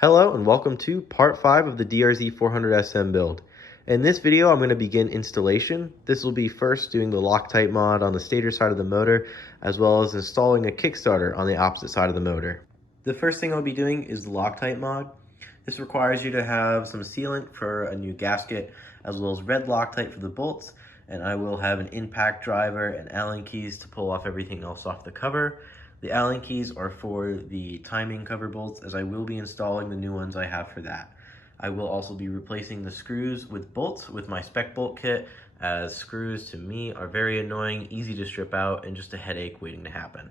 Hello and welcome to part 5 of the Drz400sm build. In this video I'm going to begin installation. This will be first doing the Loctite mod on the stator side of the motor, as well as installing a Kickstarter on the opposite side of the motor. The first thing I'll be doing is the Loctite mod. This requires you to have some sealant for a new gasket, as well as red Loctite for the bolts, and I will have an impact driver and Allen keys to pull off everything else off the cover. The Allen keys are for the timing cover bolts, as I will be installing the new ones I have for that. I will also be replacing the screws with bolts with my spec bolt kit, as screws to me are very annoying, easy to strip out, and just a headache waiting to happen.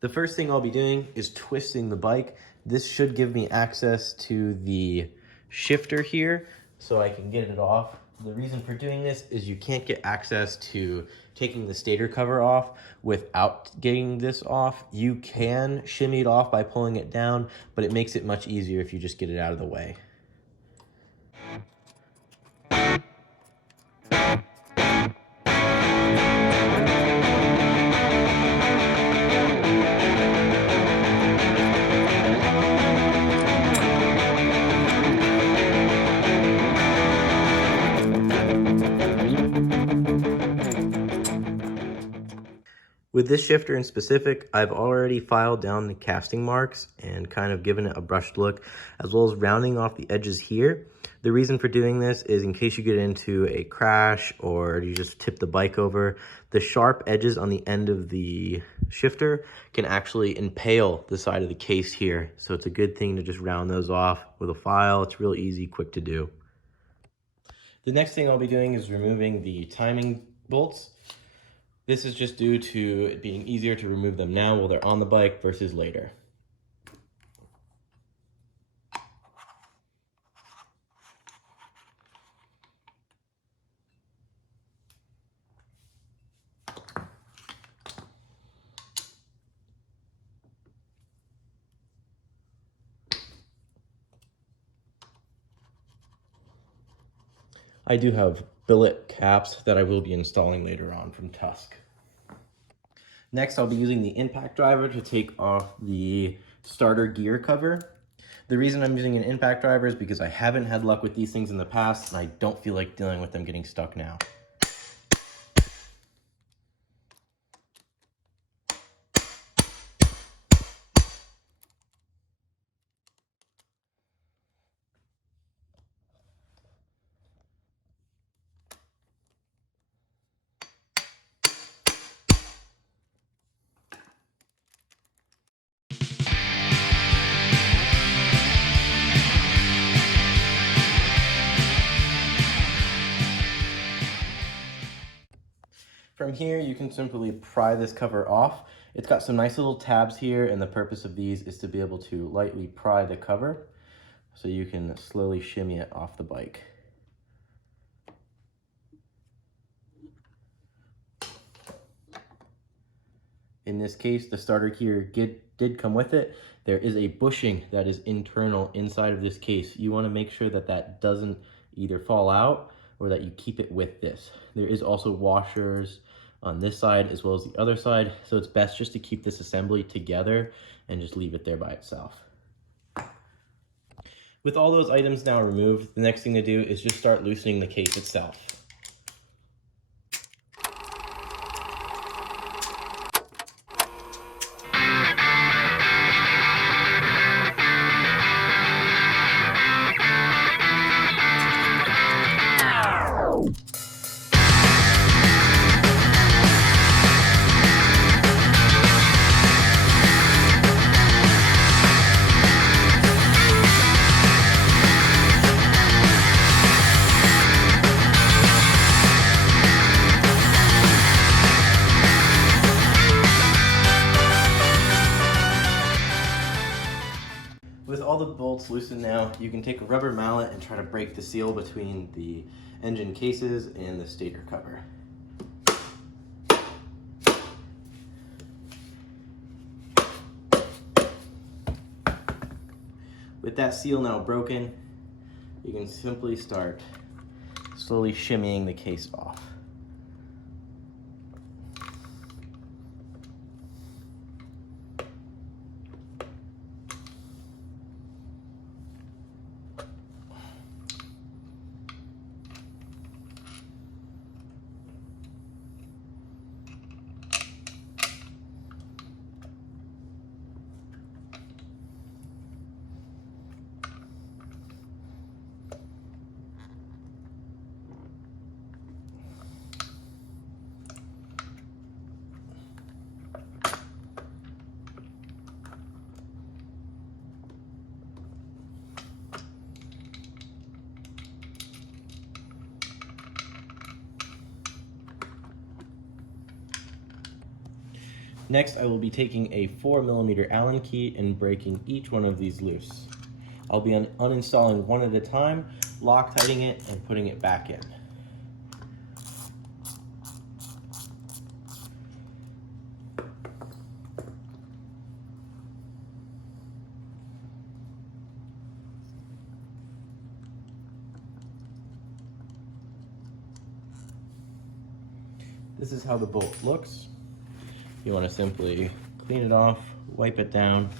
The first thing I'll be doing is twisting the bike. This should give me access to the shifter here so I can get it off. The reason for doing this is you can't get access to taking the stator cover off without getting this off. You can shimmy it off by pulling it down, but it makes it much easier if you just get it out of the way. With this shifter in specific, I've already filed down the casting marks and kind of given it a brushed look, as well as rounding off the edges here. The reason for doing this is in case you get into a crash or you just tip the bike over, the sharp edges on the end of the shifter can actually impale the side of the case here. So it's a good thing to just round those off with a file. It's real easy, quick to do. The next thing I'll be doing is removing the timing bolts. This is just due to it being easier to remove them now while they're on the bike versus later. I do have billet caps that I will be installing later on from Tusk. Next, I'll be using the impact driver to take off the starter gear cover. The reason I'm using an impact driver is because I haven't had luck with these things in the past, and I don't feel like dealing with them getting stuck now. From here, you can simply pry this cover off. It's got some nice little tabs here, and the purpose of these is to be able to lightly pry the cover so you can slowly shimmy it off the bike. In this case, the starter gear did come with it. There is a bushing that is internal inside of this case. You want to make sure that that doesn't either fall out or that you keep it with this. There is also washers on this side as well as the other side, so it's best just to keep this assembly together and just leave it there by itself. With all those items now removed, the next thing to do is just start loosening the case itself. With all the bolts loosened now, you can take a rubber mallet and try to break the seal between the engine cases and the stator cover. With that seal now broken, you can simply start slowly shimmying the case off. Next, I will be taking a 4mm Allen key and breaking each one of these loose. I'll be uninstalling one at a time, Loctiting it and putting it back in. This is how the bolt looks. You want to simply clean it off, wipe it down,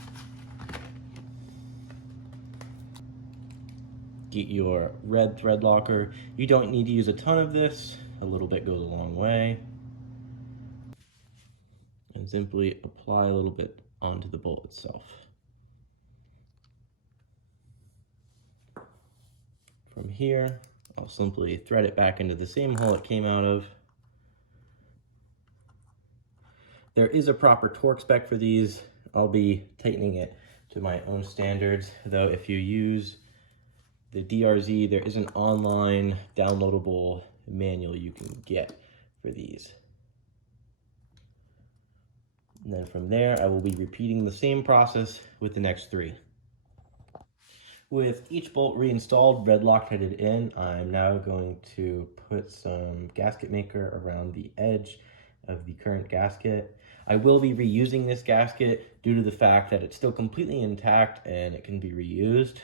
get your red thread locker. You don't need to use a ton of this, a little bit goes a long way. And simply apply a little bit onto the bolt itself. From here, I'll simply thread it back into the same hole it came out of. There is a proper torque spec for these. I'll be tightening it to my own standards, though if you use the DRZ, there is an online downloadable manual you can get for these. And then from there, I will be repeating the same process with the next 3. With each bolt reinstalled, red Loctited in, I'm now going to put some gasket maker around the edge of the current gasket. I will be reusing this gasket due to the fact that it's still completely intact and it can be reused.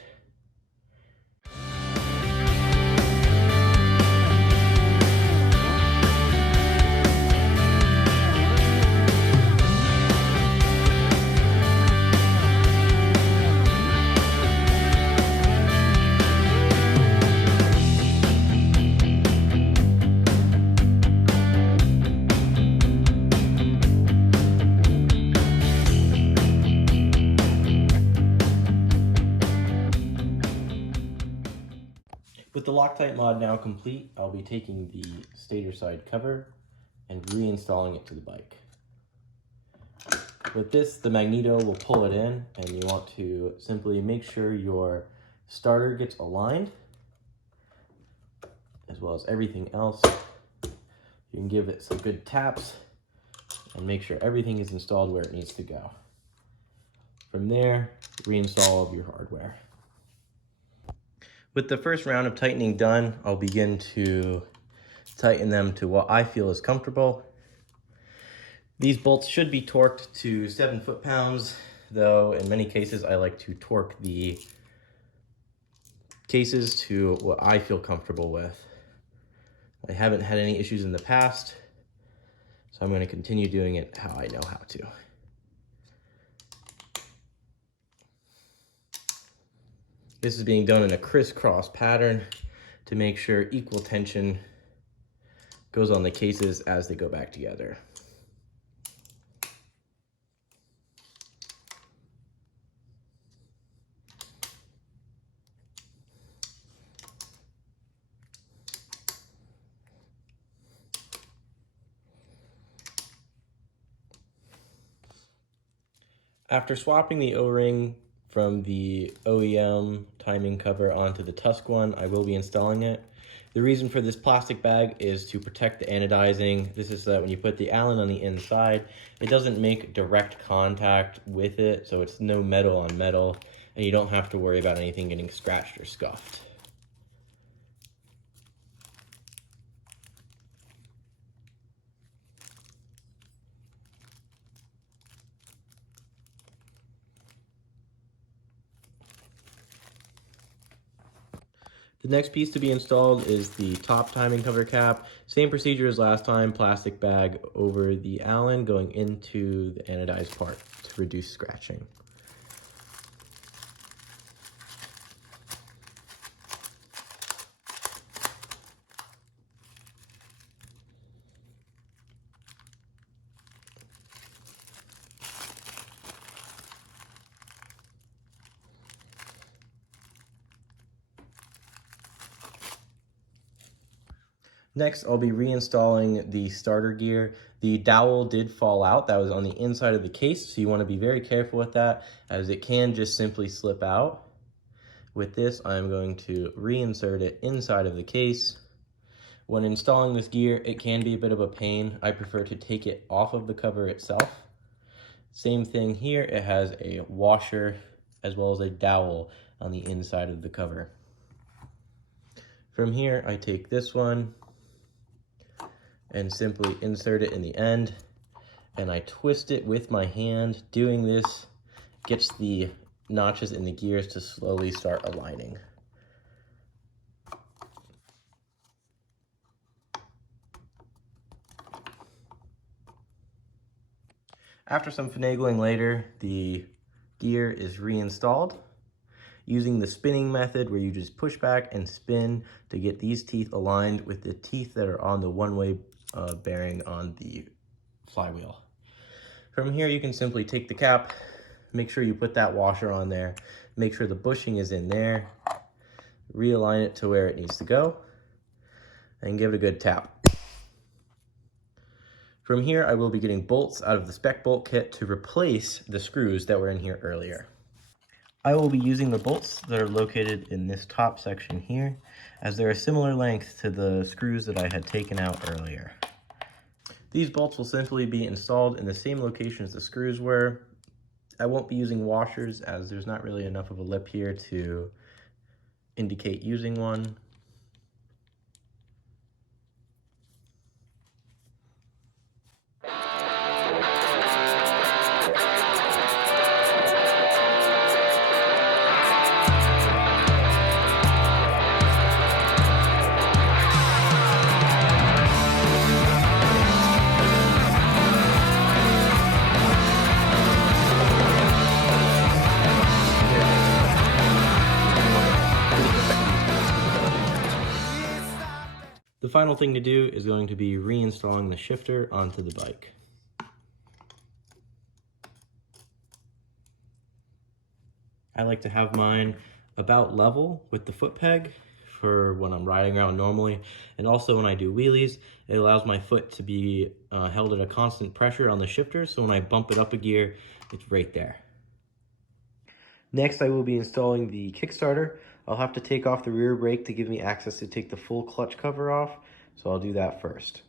With the Loctite mod now complete, I'll be taking the stator side cover and reinstalling it to the bike. With this, the magneto will pull it in, and you want to simply make sure your starter gets aligned, as well as everything else. You can give it some good taps and make sure everything is installed where it needs to go. From there, reinstall all of your hardware. With the first round of tightening done, I'll begin to tighten them to what I feel is comfortable. These bolts should be torqued to 7 foot-pounds, though in many cases I like to torque the cases to what I feel comfortable with. I haven't had any issues in the past, so I'm going to continue doing it how I know how to. This is being done in a crisscross pattern to make sure equal tension goes on the cases as they go back together. After swapping the O-ring from the OEM timing cover onto the Tusk one, I will be installing it. The reason for this plastic bag is to protect the anodizing. This is so that when you put the Allen on the inside, it doesn't make direct contact with it, so it's no metal on metal, and you don't have to worry about anything getting scratched or scuffed. The next piece to be installed is the top timing cover cap. Same procedure as last time, plastic bag over the Allen going into the anodized part to reduce scratching. Next, I'll be reinstalling the starter gear. The dowel did fall out. That was on the inside of the case, so you want to be very careful with that, as it can just simply slip out. With this, I'm going to reinsert it inside of the case. When installing this gear, it can be a bit of a pain. I prefer to take it off of the cover itself Same thing here, it has a washer as well as a dowel on the inside of the cover. From here, I take this one and simply insert it in the end, and I twist it with my hand. Doing this gets the notches in the gears to slowly start aligning. After some finagling later, the gear is reinstalled using the spinning method, where you just push back and spin to get these teeth aligned with the teeth that are on the one-way bearing on the flywheel. From here, you can simply take the cap, make sure you put that washer on there, make sure the bushing is in there, realign it to where it needs to go, and give it a good tap. From here, I will be getting bolts out of the spec bolt kit to replace the screws that were in here earlier. I will be using the bolts that are located in this top section here, as they're a similar length to the screws that I had taken out earlier. These bolts will simply be installed in the same location as the screws were. I won't be using washers, as there's not really enough of a lip here to indicate using one. The final thing to do is going to be reinstalling the shifter onto the bike. I like to have mine about level with the foot peg for when I'm riding around normally, and also when I do wheelies, it allows my foot to be held at a constant pressure on the shifter, so when I bump it up a gear, it's right there. Next, I will be installing the Kickstarter. I'll have to take off the rear brake to give me access to take the full clutch cover off, so I'll do that first.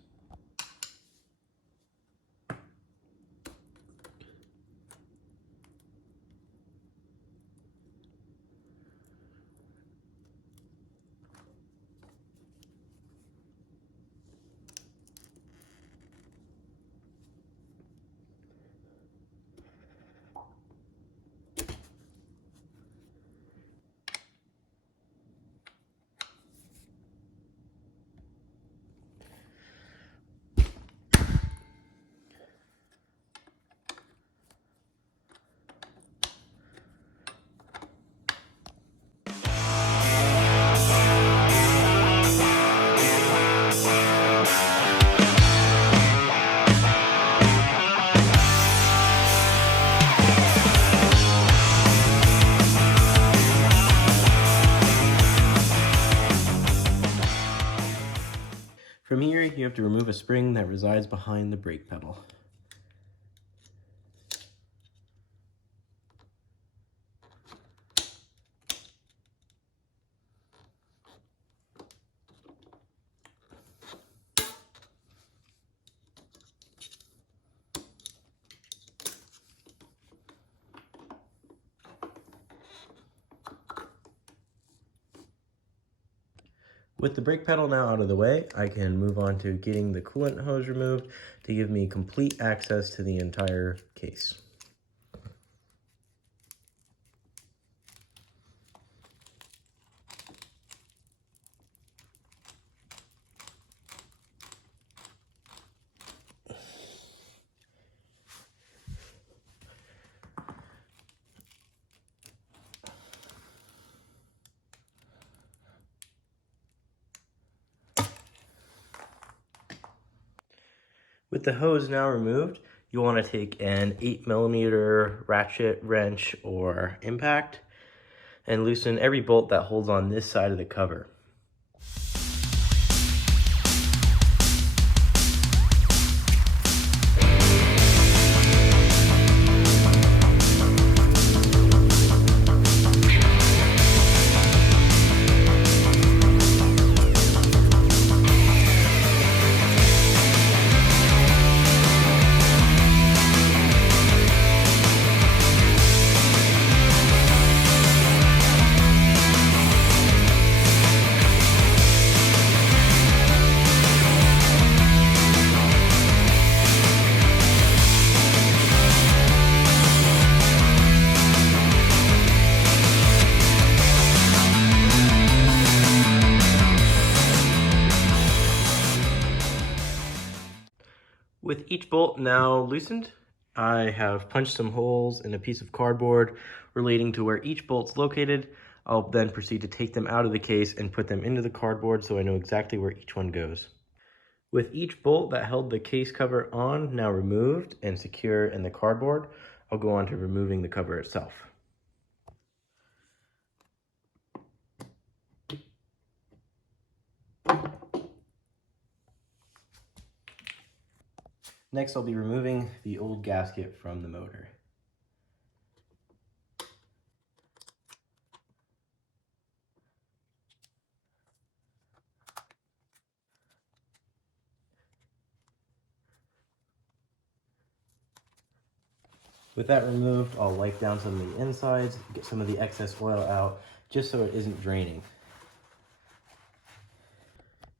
From here, you have to remove a spring that resides behind the brake pedal. With the brake pedal now out of the way, I can move on to getting the coolant hose removed to give me complete access to the entire case. With the hose now removed, you want to take an 8mm ratchet, wrench, or impact and loosen every bolt that holds on this side of the cover. With each bolt now loosened, I have punched some holes in a piece of cardboard relating to where each bolt's located. I'll then proceed to take them out of the case and put them into the cardboard so I know exactly where each one goes. With each bolt that held the case cover on now removed and secure in the cardboard, I'll go on to removing the cover itself. Next, I'll be removing the old gasket from the motor. With that removed, I'll wipe down some of the insides, get some of the excess oil out, just so it isn't draining.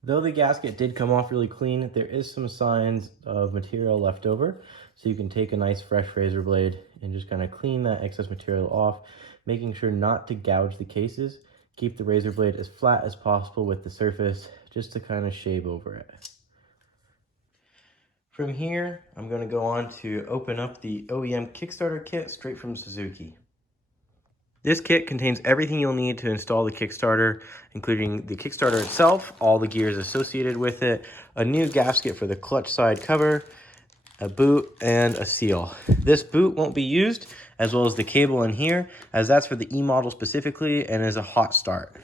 Though the gasket did come off really clean, there is some signs of material left over, so you can take a nice fresh razor blade and just kind of clean that excess material off, making sure not to gouge the cases. Keep the razor blade as flat as possible with the surface, just to kind of shave over it. From here, I'm going to go on to open up the OEM Kickstarter kit straight from Suzuki. This kit contains everything you'll need to install the Kickstarter, including the Kickstarter itself, all the gears associated with it, a new gasket for the clutch side cover, a boot, and a seal. This boot won't be used, as well as the cable in here, as that's for the E model specifically and is a hot start.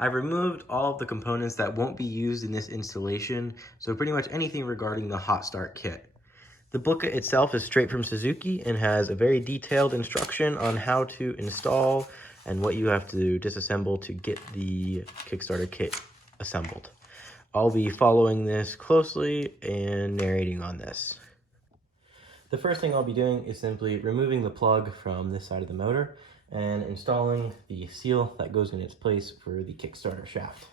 I've removed all of the components that won't be used in this installation, so pretty much anything regarding the hot start kit. The booklet itself is straight from Suzuki and has a very detailed instruction on how to install and what you have to disassemble to get the Kickstarter kit assembled. I'll be following this closely and narrating on this. The first thing I'll be doing is simply removing the plug from this side of the motor and installing the seal that goes in its place for the Kickstarter shaft.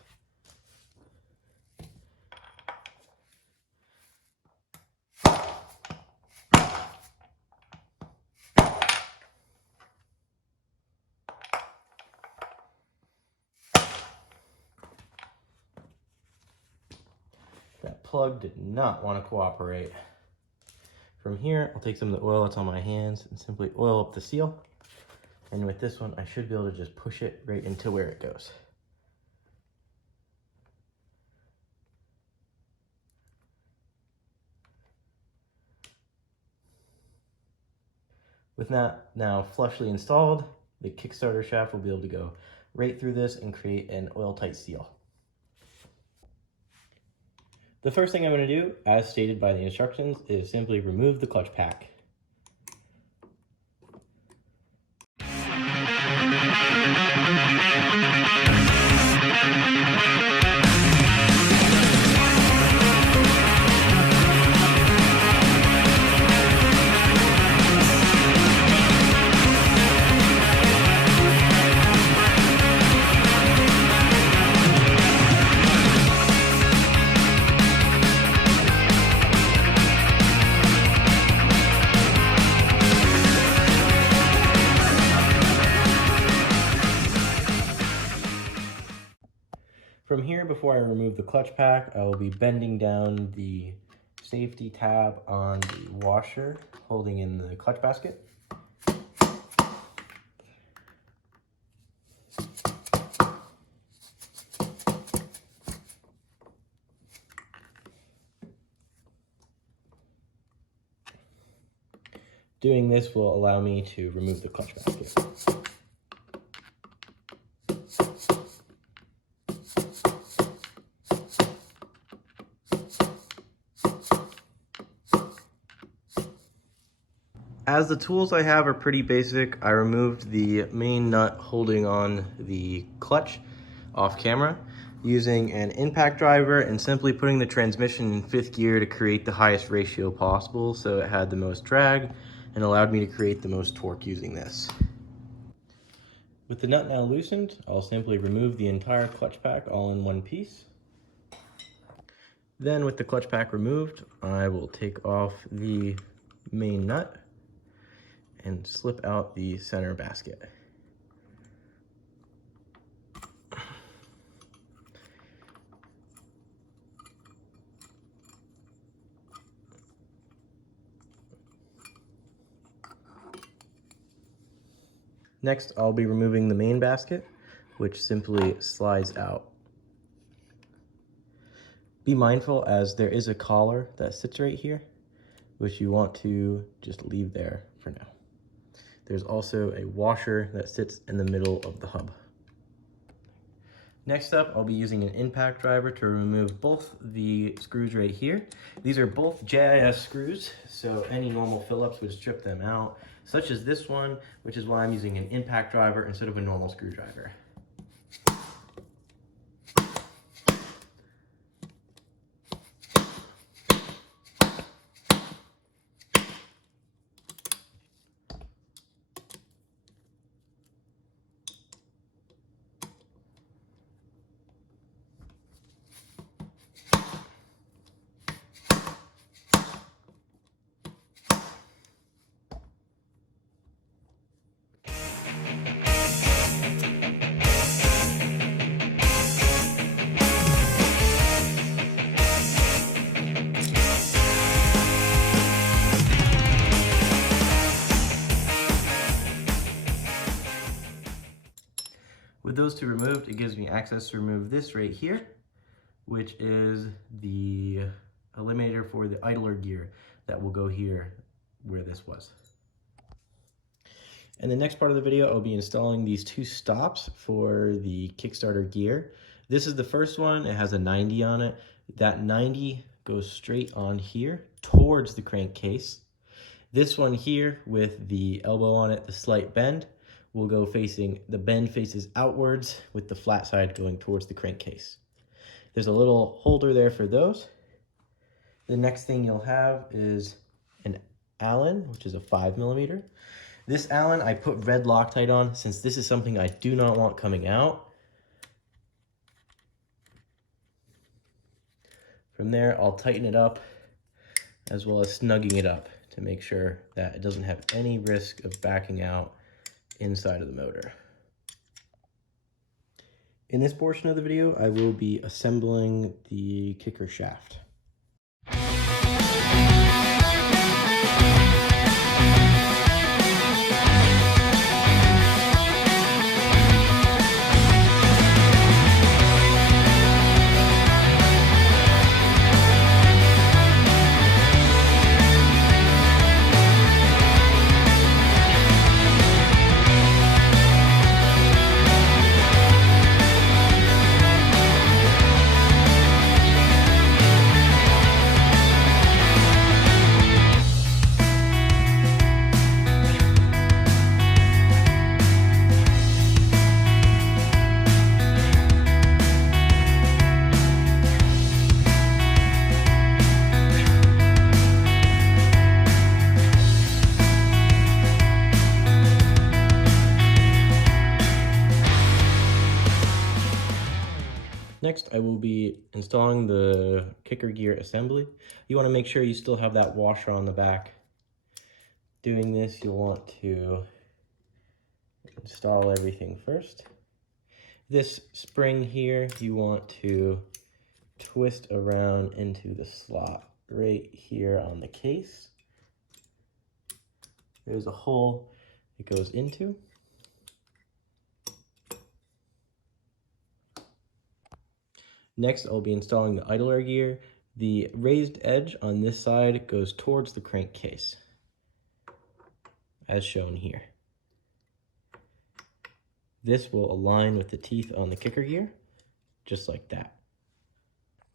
That plug did not want to cooperate. From here, I'll take some of the oil that's on my hands and simply oil up the seal. And with this one, I should be able to just push it right into where it goes. With that now flushly installed, the Kickstarter shaft will be able to go right through this and create an oil-tight seal. The first thing I'm going to do, as stated by the instructions, is simply remove the clutch pack. From here, before I remove the clutch pack, I will be bending down the safety tab on the washer holding in the clutch basket. Doing this will allow me to remove the clutch basket. As the tools I have are pretty basic, I removed the main nut holding on the clutch off camera using an impact driver and simply putting the transmission in 5th gear to create the highest ratio possible so it had the most drag and allowed me to create the most torque using this. With the nut now loosened, I'll simply remove the entire clutch pack all in one piece. Then with the clutch pack removed, I will take off the main nut and slip out the center basket. Next, I'll be removing the main basket, which simply slides out. Be mindful as there is a collar that sits right here, which you want to just leave there for now. There's also a washer that sits in the middle of the hub. Next up, I'll be using an impact driver to remove both the screws right here. These are both JIS screws, so any normal Phillips would strip them out, such as this one, which is why I'm using an impact driver instead of a normal screwdriver. With those two removed, it gives me access to remove this right here, which is the eliminator for the idler gear that will go here where this was. In the next part of the video, I'll be installing these two stops for the Kickstarter gear. This is the first one. It has a 90 on it. That 90 goes straight on here towards the crankcase. This one here with the elbow on it, the slight bend, will go facing, the bend faces outwards with the flat side going towards the crankcase. There's a little holder there for those. The next thing you'll have is an Allen, which is a 5mm. This Allen I put red Loctite on since this is something I do not want coming out. From there, I'll tighten it up as well as snugging it up to make sure that it doesn't have any risk of backing out inside of the motor. In this portion of the video, I will be assembling the kicker shaft. Next, I will be installing the kicker gear assembly. You want to make sure you still have that washer on the back. Doing this, you'll want to install everything first. This spring here, you want to twist around into the slot right here on the case. There's a hole it goes into. Next, I'll be installing the idler gear. The raised edge on this side goes towards the crankcase, as shown here. This will align with the teeth on the kicker gear, just like that.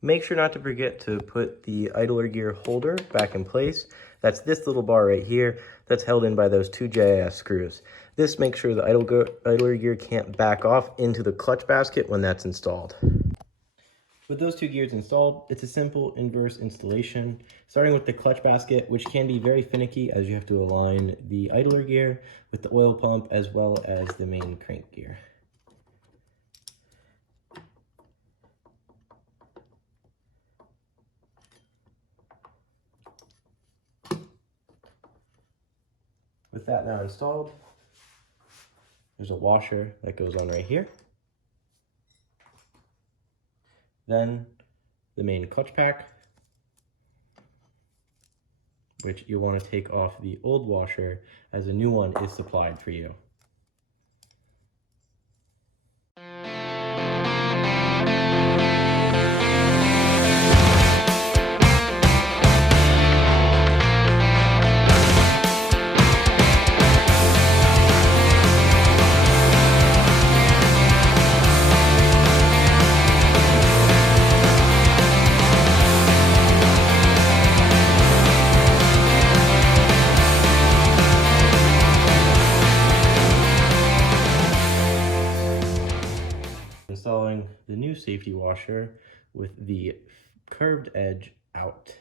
Make sure not to forget to put the idler gear holder back in place. That's this little bar right here that's held in by those two JIS screws. This makes sure the idler gear can't back off into the clutch basket when that's installed. With those two gears installed, it's a simple inverse installation, starting with the clutch basket, which can be very finicky as you have to align the idler gear with the oil pump as well as the main crank gear. With that now installed, there's a washer that goes on right here. Then the main clutch pack, which you'll want to take off the old washer as a new one is supplied for you. installing the new safety washer with the curved edge out.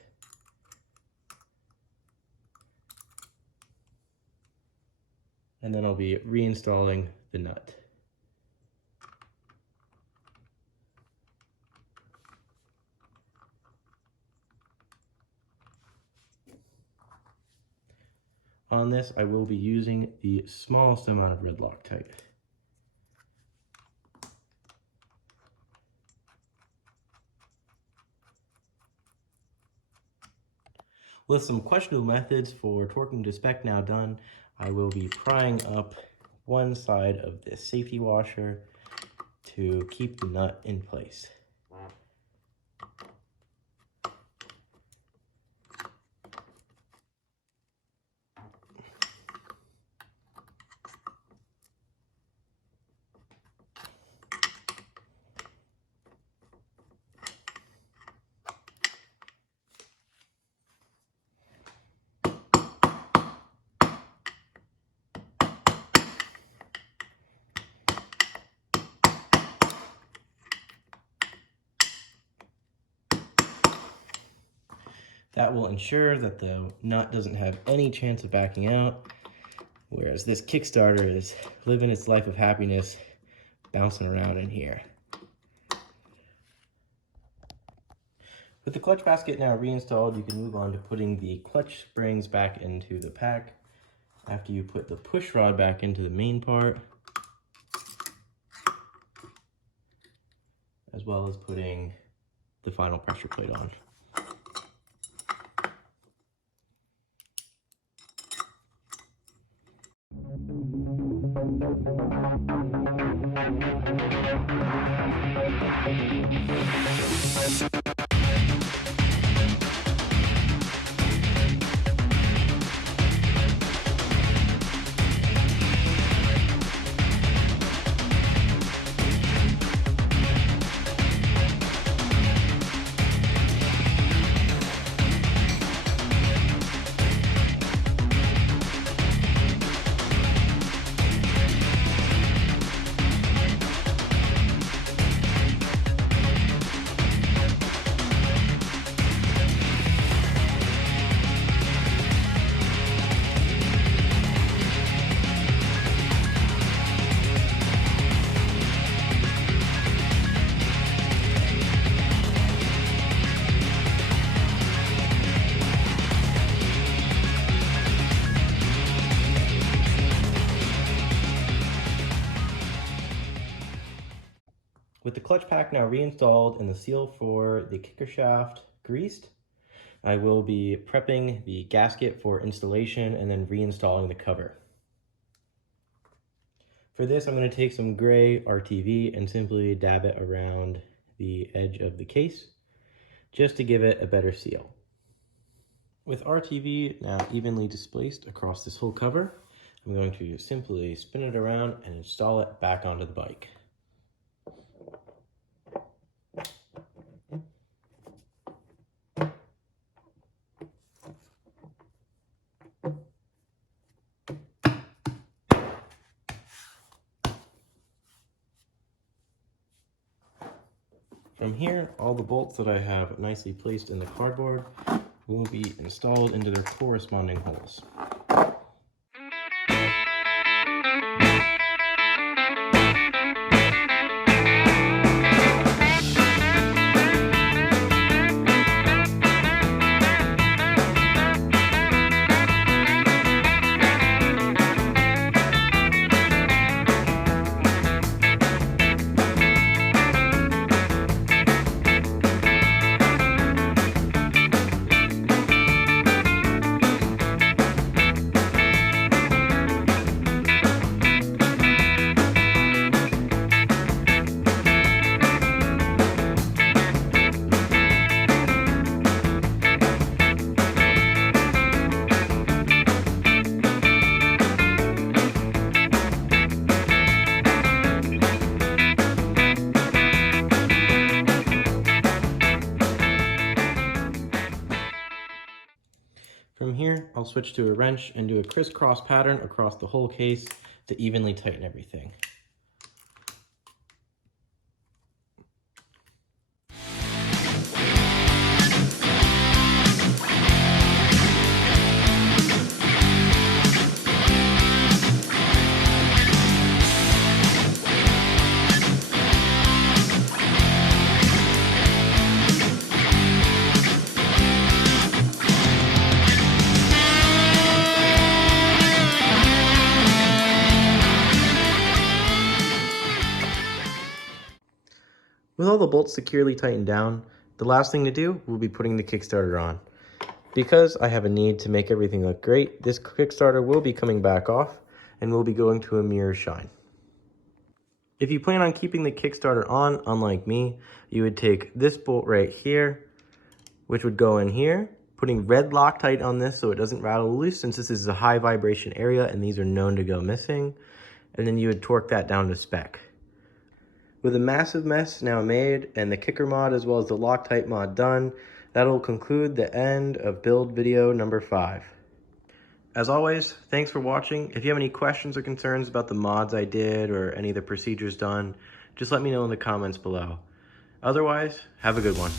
And then I'll be reinstalling the nut. On this, I will be using the smallest amount of red Loctite. With some questionable methods for torquing to spec now done, I will be prying up one side of this safety washer to keep the nut in place. That will ensure that the nut doesn't have any chance of backing out, whereas this Kickstarter is living its life of happiness, bouncing around in here. With the clutch basket now reinstalled, you can move on to putting the clutch springs back into the pack. After you put the push rod back into the main part, as well as putting the final pressure plate on. With the clutch pack now reinstalled and the seal for the kicker shaft greased, I will be prepping the gasket for installation and then reinstalling the cover. For this, I'm going to take some gray RTV and simply dab it around the edge of the case, just to give it a better seal. With RTV now evenly displaced across this whole cover, I'm going to simply spin it around and install it back onto the bike. From here, all the bolts that I have nicely placed in the cardboard will be installed into their corresponding holes. From here, I'll switch to a wrench and do a crisscross pattern across the whole case to evenly tighten everything. With all the bolts securely tightened down, the last thing to do will be putting the Kickstarter on. Because I have a need to make everything look great, this Kickstarter will be coming back off and will be going to a mirror shine. If you plan on keeping the Kickstarter on, unlike me, you would take this bolt right here, which would go in here, putting red Loctite on this so it doesn't rattle loose, since this is a high vibration area and these are known to go missing, and then you would torque that down to spec. With a massive mess now made and the kicker mod as well as the Loctite mod done, that'll conclude the end of build video number 5. As always, thanks for watching. If you have any questions or concerns about the mods I did or any of the procedures done, just let me know in the comments below. Otherwise, have a good one.